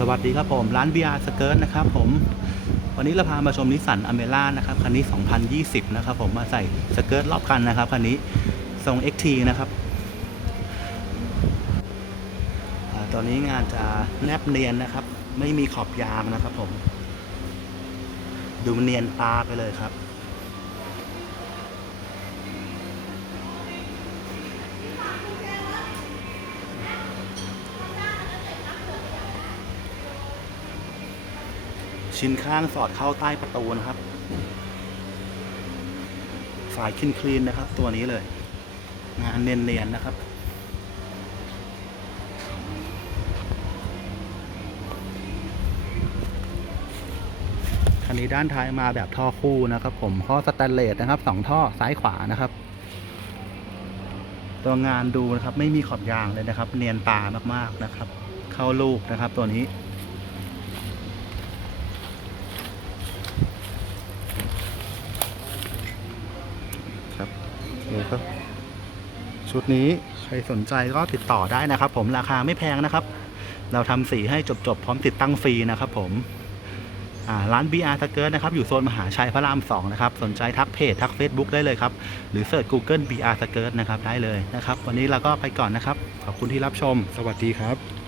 สวัสดีครับผมร้าน BR สเกิร์ตนะครับผมวันนี้เราพามาชมนิสสันอเมร่านะครับคันนี้ 2020 นะครับผมมาใส่สเกิร์ตรอบคันนะครับคันนี้ทรง XT นะครับอตอนนี้งานจะแนบเนียนนะครับ ไม่มีขอบยางนะครับผม ดูเนียนตาไปเลยครับ ชิ้นข้างสอดเข้าใต้ประตูนะครับฝายคินคลีนนะครับ ตัวนี้เลย งานเนียนๆนะครับคันนี้ด้านท้ายมาแบบท่อคู่นะครับ ผมข้อสแตนเลสนะครับสองท่อซ้ายขวานะครับ ตัวงานดูนะครับ ไม่มีขอบยางเลยนะครับ เนียนตามากๆนะครับ เข้าลูกนะครับ ตัวนี้ ครับนี่ครับ ชุดนี้ใครสนใจก็ติดต่อได้นะครับ ผมราคาไม่แพงนะครับ เราทำสีให้จบๆ พร้อมติดตั้งฟรีนะครับ ผมอ่าร้าน BR สเกิร์ตนะครับ อยู่โซนมหาชัยพระราม 2 นะครับ สนใจทักเพจทัก Facebook ได้เลยครับ หรือเสิร์ช Google BR สเกิร์ตนะครับ ได้เลยนะครับ วันนี้เราก็ไปก่อนนะครับ ขอบคุณที่รับชม สวัสดีครับ